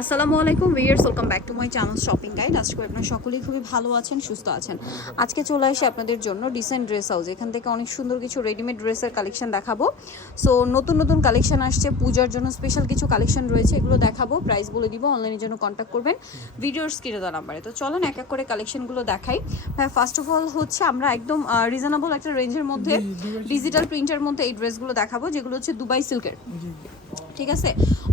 আসসালামু আলাইকুম viewers welcome back to my channel shopping guide. আজকে আপনারা সকলেই খুবই ভালো আছেন সুস্থ আছেন। আজকে চলে আসি আপনাদের জন্য ডিসেন্ট ড্রেস হাউস। এখান থেকে অনেক সুন্দর কিছু রেডিমেড ড্রেসের কালেকশন দেখাবো। সো নতুন নতুন কালেকশন আসছে পূজার জন্য স্পেশাল কিছু কালেকশন রয়েছে এগুলো দেখাবো প্রাইস বলে দিব অনলাইনের জন্য কন্ট্যাক্ট করবেন ভিডিওর স্ক্রিনে দেওয়া নাম্বারে তো চলেন এক এক করে কালেকশনগুলো দেখাই। হ্যাঁ ফার্স্ট অফ অল হচ্ছে আমরা একদম রিজনেবল একটা রেঞ্জের মধ্যে ডিজিটাল প্রিন্টের মধ্যে এই ড্রেসগুলো দেখাবো যেগুলো হচ্ছে দুবাই সিল্কের ঠিক আছে?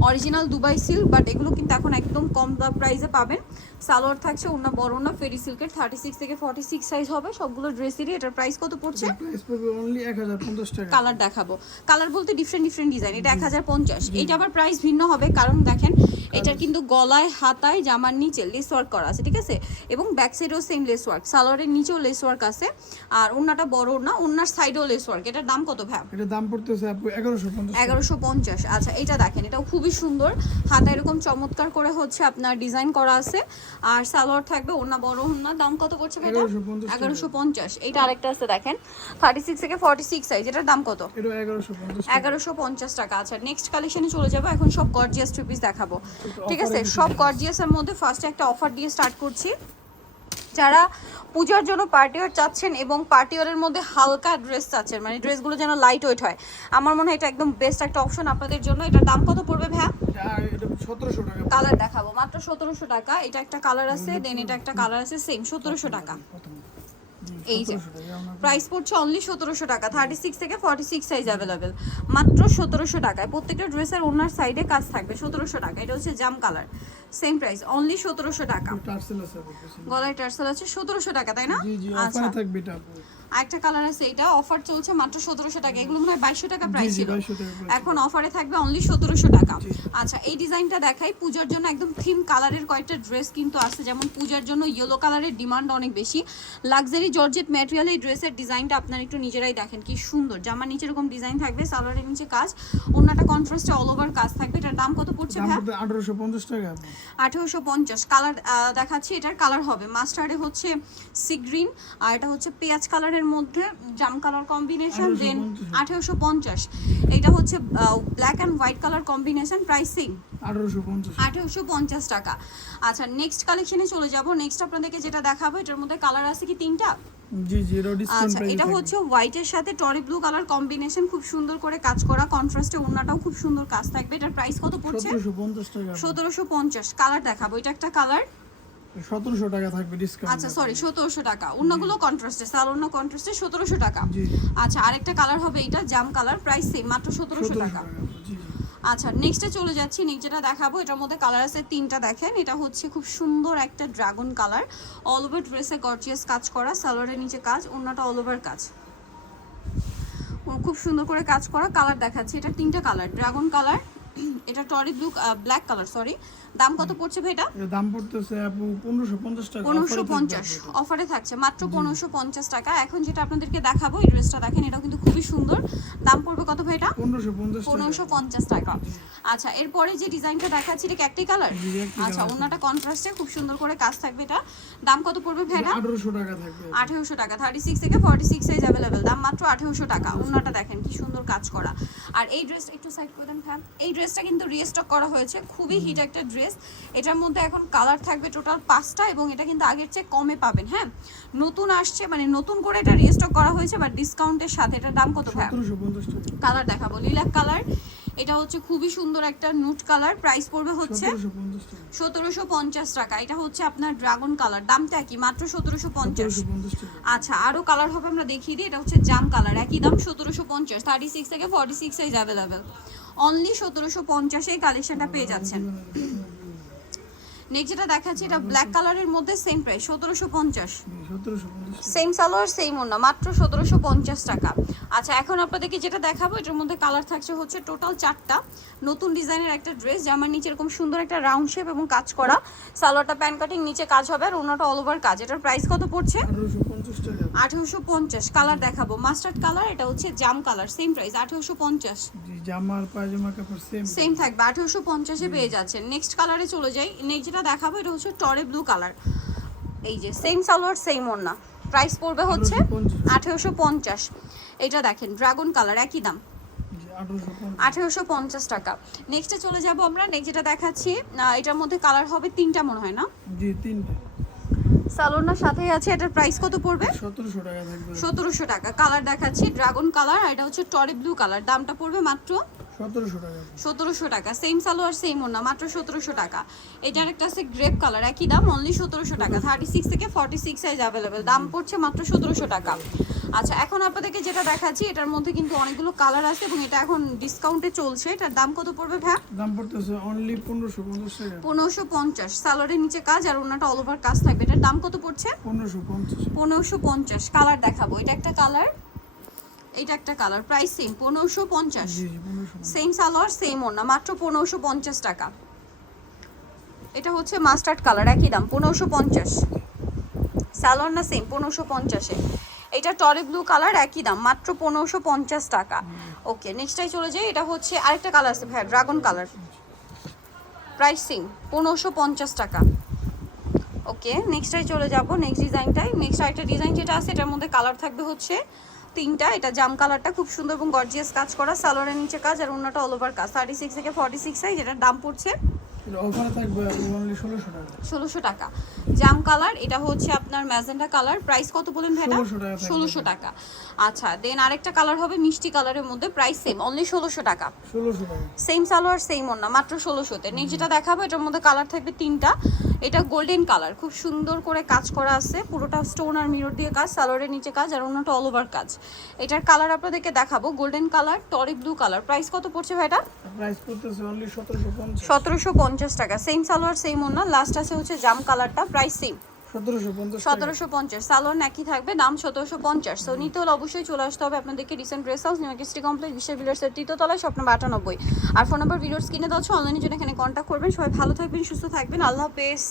অরিজিনাল দুবাই সিল্ক বাট এগুলো কিন্তু এখন একদম কম প্রাইসে পাবেন। সালোয়ার থাকছে ওনা বড় না ফেরি সিল্কের থার্টি সিক্স থেকে ফর্টি সিক্স সাইজ হবে। সবগুলো ড্রেসেরই এটার প্রাইস কত পড়ছে? কালার দেখাবো। কালার বলতে ডিফারেন্ট ডিফারেন্ট ডিজাইন এটা এক হাজার পঞ্চাশ। এইটা আবার প্রাইস ভিন্ন হবে। কারণ দেখেন এটার কিন্তু গলায় হাতায় জামার নিচে লেস ওয়ার্ক করা আছে ঠিক আছে? এবং ব্যাক সাইডেও সেম লেস ওয়ার্ক সালোয়ারের নিচেও লেস ওয়ার্ক আছে আর ওনাটা বড় না ওনার সাইডেও লেস ওয়ার্ক এটার দাম কত ভ্যাপ এটা দাম পড়তেছে আপু এগারোশো পঞ্চাশ আচ্ছা এটা দেখেন এটাও খুবই সুন্দর। হাতা এরকম চমৎকার করে হচ্ছে আপনার ডিজাইন করা আছে আর সালোয়ার থাকবে ওনা বড় ওনা দাম কত পড়ছে ভাই এটা 1150 এগারোশো পঞ্চাশ এইটা আরেকটা আছে দেখেন থার্টি সিক্স থেকে ফর্টি সিক্স সাইজ এটার দাম কত? এটা এগারোশো পঞ্চাশ টাকা। আচ্ছা নেক্সট কালেকশনে চলে যাব এখন সব গর্জিয়াস টু পিস দেখাবো। ঠিক আছে সব গর্জিয়াসের মধ্যে ফার্স্টে একটা অফার দিয়ে স্টার্ট করছি। যারা পূজার জন্য পার্টি ওয়ার চাচ্ছেন এবং পার্টিওয়ারের মধ্যে হালকা ড্রেস চাচ্ছেন মানে ড্রেসগুলো যেন লাইট ওয়েট হয় আমার মনে হয় এটা একদম বেস্ট একটা অপশন আপনাদের জন্য। এটার দাম কত পড়বে ভ্যা টাকা কালার দেখাবো মাত্র সতেরোশো টাকা। এটা একটা কালার আছে দেন এটা একটা কালার আছে সেম সতেরোশো টাকা। এই যে 1700 টাকা আমরা প্রাইস পড়ছে অনলি সতেরোশো টাকা থার্টি সিক্স থেকে ফর্টি সিক্স সাইজ অ্যাভেলেবেল মাত্র সতেরোশো টাকায়। প্রত্যেকটা ড্রেসের ওনার সাইডে কাজ থাকবে সতেরোশো টাকা এটা হচ্ছে জাম কালার সেম প্রাইস অনলি সতেরোশো টাকা। গলায় টার্সেল আছে সতেরোশো টাকা তাই না? আচ্ছা। আরেকটা কালার আছে এটা অফার চলছে মাত্র সতেরোশো টাকা এগুলো মনে হয় বাইশশো টাকা প্রাইস ছিল। এখন অফারে থাকবে অনলি সতেরোশো টাকা। আচ্ছা এই ডিজাইনটা দেখাই। পূজার জন্য একদম থিম কালারের কয়েকটা ড্রেস কিন্তু আছে যেমন পূজার জন্য ইয়েলো কালারের ডিমান্ড অনেক বেশি। লাক্সারি জর্জেট ম্যাটেরিয়াল এই ড্রেসের ডিজাইনটা আপনারা একটু নিজেরাই দেখেন কি সুন্দর। জামার নিচে এরকম ডিজাইন থাকবে সালোয়ারের নিচে কাজ। অন্যটা কন্ট্রাস্টে অল ওভার কাজ থাকবে। এটার দাম কত পড়ছে আঠারোশো পঞ্চাশ টাকা। আঠেরোশো পঞ্চাশ। কালার দেখাচ্ছি এটার কালার হবে। মাস্টার্ডে হচ্ছে সি গ্রিন আর এটা হচ্ছে পেঁয়াজ কালারের মধ্যে জাম কালার কম্বিনেশন দেন আঠেরোশো পঞ্চাশ। এটা হচ্ছে black and white colour combination price same আঠারোশো পঞ্চাশ। টাকা। আচ্ছা নেক্সট কালেকশনে চলে যাব। নেক্সট আপনাদেরকে যেটা দেখাবো এটার মধ্যে কালার আছে কি তিনটা? জি জি এটা আচ্ছা এটা হচ্ছে হোয়াইটের সাথে টরি ব্লু কালার কম্বিনেশন খুব সুন্দর করে কাজ করা। কন্ট্রাস্টে ওড়নাটাও খুব সুন্দর কাজ থাকবে। এটার প্রাইস কত পড়ছে? সতেরোশো পঞ্চাশ টাকা। সতেরোশো পঞ্চাশ। কালার দেখাবো। এটা একটা কালার সতেরোশো টাকা থাকবে ডিসকাউন্ট আচ্ছা সরি সতেরোশো টাকা। অন্যগুলো কন্ট্রাস্টে সালোনা কন্ট্রাস্টে সতেরোশো টাকা। আচ্ছা আরেকটা কালার হবে এটা জাম কালার প্রাইস সেম মাত্র সতেরোশো সতেরোশো টাকা। টাকা। আচ্ছা নেক্সটে চলে যাচ্ছি নেক্সট যেটা দেখাবো, এটার মধ্যে কালার আছে তিনটা দেখেন। এটা হচ্ছে খুব সুন্দর একটা ড্রাগন কালার অল ওভার ড্রেসে গর্জিয়াস কাজ করা সালোয়ারের নিচে কাজ অন্যটা অল ওভার কাজ। খুব সুন্দর করে কাজ করা কালার দেখাচ্ছে। এটা তিনটা কালার ড্রাগন কালার এটা টরি ব্লু ব্ল্যাক কালার সরি দাম কত পড়ছে ভাই এটা? দাম পড়তেছে আপু পনেরোশো পঞ্চাশ টাকা। পনেরোশো offer এ থাকবে পঞ্চাশ। আপু এটা। অফারে থাকছে মাত্র পনেরোশো পঞ্চাশ টাকা। এখন যেটা আপনাদেরকে দেখাবো এই ড্রেসটা দেখেন এটাও কিন্তু খুবই সুন্দর। দাম পড়বে কত ভাই এটা? পনেরোশো পঞ্চাশ টাকা। আচ্ছা এরপরে যে ডিজাইনটা দেখাচ্ছি এটা একটাই কালার আচ্ছা। ওনাটা কন্ট্রাস্টে খুব সুন্দর করে কাজ থাকবে এটা। দাম কত পড়বে ভেড়া আঠারোশো টাকা থাকবে। আঠেরোশো টাকা থার্টি সিক্স থেকে ফর্টি সিক্স সাইজ অ্যাভেলেবেল দাম মাত্র আঠেরোশো টাকা। ওনাটা দেখেন কি সুন্দর কাজ করা। আর এই ড্রেসটা একটু সাইড করে দেন ফ্যান এই ড্রেসটা কিন্তু রিস্টক করা হয়েছে। খুবই হিট একটা ড্রেস এটার মধ্যে এখন কালার থাকবে টোটাল পাঁচটা এবং এটা কিন্তু আগের চেয়ে কমে পাবেন হ্যাঁ? নতুন আসছে মানে নতুন করে এটা রিস্টক করা হয়েছে বা ডিসকাউন্টের সাথে এটার দাম কত টাকা কালার দেখাবো লিলাক কালার এটা হচ্ছে খুবই সুন্দর একটা নুট কালার প্রাইস পড়বে হচ্ছে সতেরোশো পঞ্চাশ টাকা এটা হচ্ছে আপনার ড্রাগন কালার দামটা কি মাত্র সতেরোশো পঞ্চাশ। আচ্ছা আরও কালার হবে আমরা দেখিয়ে দিই এটা হচ্ছে জাম কালার একই দাম সতেরোশো পঞ্চাশ থার্টি সিক্স থেকে forty six size available only সতেরোশো পঞ্চাশে এই কালেকশনটা পেয়ে যাচ্ছেন। নেক্সট যেটা দেখাচ্ছি এটা ব্ল্যাক কালারের মধ্যে সেম প্রাইস সতেরোশো পঞ্চাশ। সেম সালোয়ার সেম ওনা মাত্র সতেরোশো পঞ্চাশ টাকা। আচ্ছা এখন আপনাদেরকে যেটা দেখাবো এটার মধ্যে কালার থাকছে হচ্ছে টোটাল চারটা। নতুন ডিজাইনের একটা ড্রেস জামার নিচে এরকম সুন্দর একটা রাউন্ড শেপ এবং কাজ করা। সালোয়ারটা প্যান কাটিং নিচে কাজ হবে আর ওনাটা অল ওভার কাজ। এটার প্রাইস কত পড়ছে? টাকা। আঠেরোশো পঞ্চাশ কালার দেখাবো। মাস্টার্ড কালার এটা হচ্ছে জাম কালার সেম প্রাইস আঠেরোশো পঞ্চাশ। জি জামার পায়জামা কাপড় সেম সেম থাকবে আঠেরোশো পঞ্চাশে পেয়ে যাচ্ছেন। নেক্সট কালারে চলে যাই। নেক্সট যেটা দেখাবো এটা হচ্ছে টরে ব্লু কালার এই যে সেম সালোয়ার সেম ওড়না। প্রাইস পড়বে হচ্ছে আঠেরোশো পঞ্চাশ। এটা দেখেন ড্রাগন কালার একই দাম। আঠেরোশো পঞ্চাশ। টাকা। নেক্সটে চলে যাব আমরা। নেক্সট যেটা দেখাচ্ছি এটার মধ্যে কালার হবে তিনটা মনে হয় না? জি তিনটে। সালোনার সাথে আছে এটার প্রাইস কত পড়বে? সতেরোশো টাকা থাকবে। সতেরোশো টাকা। কালার দেখাচ্ছি ড্রাগন কালার আর এটা হচ্ছে টরি ব্লু কালার দামটা পড়বে মাত্র সতেরোশো টাকা। সেম সালোয়ার সেম ওনা মাত্র সতেরোশো টাকা। এটার একটা আছে গ্রেপ কালার একই দাম অনলি সতেরোশো টাকা। থার্টি সিক্স থেকে ফর্টি সিক্স সাইজ অ্যাভেলেবেল দাম পড়ছে মাত্র সতেরোশো টাকা। আচ্ছা এখন আপনাদেরকে যেটা দেখাচ্ছি এটার মধ্যে কিন্তু অনেকগুলো কালার আছে এবং এটা এখন ডিসকাউন্টে চলছে। এটার দাম কত পড়বে ভ্যা দাম পড়তেছে অনলি পনেরোশো পঞ্চাশ টাকা। পনেরোশো পঞ্চাশ। সালোয়ারের নিচে কাজ আর ওনাটা অল ওভার কাজ থাকবে। এটার দাম কত পড়ছে? পনেরোশো পঞ্চাশ। পনেরোশো পঞ্চাশ। কালার দেখাবো। এটা একটা কালার এটা একটা কালার প্রাইস সেম পনেরোশো পঞ্চাশ। সেম সালোয়ার সেম ওনা মাত্র পনেরোশো পঞ্চাশ টাকা। এটা হচ্ছে মাস্টার্ড কালার একই দাম পনেরোশো পঞ্চাশ। সালোয়ার না সেম পনেরোশো পঞ্চাশে। এটা টরে ব্লু কালার একই দাম মাত্র পনেরোশো পঞ্চাশ টাকা। ওকে নেক্সটটাই চলে যাই এটা হচ্ছে আরেকটা কালার আছে ভাই ড্রাগন কালার প্রাইস সেম পনেরোশো পঞ্চাশ টাকা। ওকে নেক্সটটাই চলে যাব নেক্সট ডিজাইনটাই নেক্সট আরেকটা ডিজাইন যেটা আছে এটার মধ্যে কালার থাকবে হচ্ছে তিনটা, এটা জাম কালারটা খুব সুন্দর এবং গর্জিয়াস কাজ করা। সালোয়ারের নিচে কাজ আর অন্যটা অল ওভার কাজ। থার্টি সিক্স থেকে ফর্টি সিক্স সাইজ এটার দাম পড়ছে। ষোলোশো টাকা। জাম কালার এটা হচ্ছে আপনার ম্যাজেন্ডা কালার। প্রাইস কত বলেন ভাইটা 1600 টাকা থাকবে। ষোলোশো টাকা। আচ্ছা দেন আরেকটা কালার হবে মিষ্টি কালারের মধ্যে। প্রাইস সেম অনলি ষোলোশো টাকা। সেম সালোয়ার সেম মাত্র ষোলোশোতে। নেক্সট যেটা দেখাবো এটার মধ্যে কালার থাকবে তিনটা। এটা গোল্ডেন কালার। খুব সুন্দর করে কাজ করা আছে। পুরোটা স্টোন আর মিরর দিয়ে কাজ সালোয়ারের নিচে কাজ আর অন্যটা অল ওভার কাজ। এটার কালার আপনাদেরকে দেখাবো। গোল্ডেন কালার টরি ব্লু কালার। প্রাইস কত পড়ছে ভাইটা পঞ্চাশ। সতেরোশো পঞ্চাশ টাকা। সেম সালোয়ার সেম ওন্না লাস্ট আছে হচ্ছে জাম কালারটা প্রাইস সেম সতেরোশো পঞ্চাশ সালোয়ার থাকবে দাম সতেরোশো পঞ্চাশ। সো নিতে হলে অবশ্যই চলে আসতে হবে আপনাদেরকে রিসেন্ট ড্রেস হাউস নিউ স্ট্রি কমপ্লেক্স বিশ্বের বিলার্সের তৃতীয়তলায় স্বপ্ন আটানব্বই। আর ফোন নম্বর ভিডিও কিনে দেওয়া অনলাইনের জন্য এখানে কন্ট্যাক্ট করবেন। সবাই ভালো থাকবেন সুস্থ থাকবেন। আল্লাহ হাফেজ।